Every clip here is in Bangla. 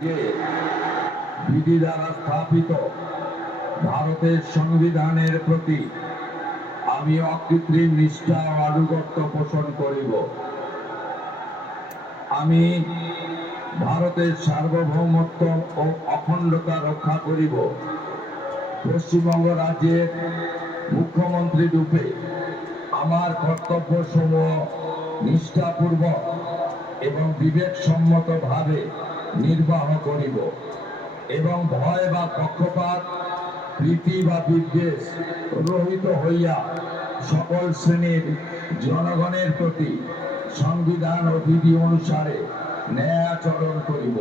যে বিধি দ্বারা স্থাপিত ভারতের সংবিধানের প্রতি আমি অকৃত্রিম নিষ্ঠা ও আনুগত্য পোষণ করিব। আমি ভারতের সার্বভৌমত্ব ও অখণ্ডতা রক্ষা করিব। পশ্চিমবঙ্গ রাজ্যের মুখ্যমন্ত্রী রূপে আমার কর্তব্যসমূহ নিষ্ঠাপূর্বক এবং বিবেকসম্মতভাবে নির্বাহ করিব এবং ভয় বা পক্ষপাত, প্রীতি বা বিদ্বেষ রহিত হইয়া সকল শ্রেণীর জনগণের প্রতি সংবিধান ও বিধি অনুসারে ন্যায় আচরণ করিব।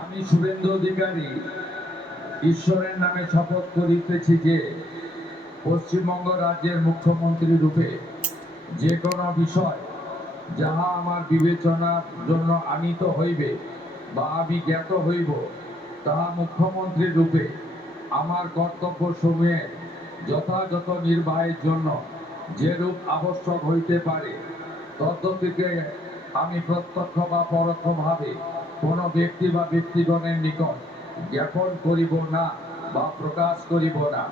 আমি শুভেন্দু অধিকারী ঈশ্বরের নামে শপথ করিতেছি যে পশ্চিমবঙ্গ রাজ্যের মুখ্যমন্ত্রী রূপে যে কোনো বিষয় যাহা আমার বিবেচনার জন্য আনীত হইবে বা আমি জ্ঞাত হইব, তাহা মুখ্যমন্ত্রী রূপে আমার কর্তব্য সমূহের যথাযথ নির্বাহের জন্য যেরূপ আবশ্যক হইতে পারে তদ্দিকে আমি প্রত্যক্ষ বা পরোক্ষভাবে কোনো ব্যক্তি বা ব্যক্তিগণের নিকট জ্ঞাপন করিব না বা প্রকাশ করিব না।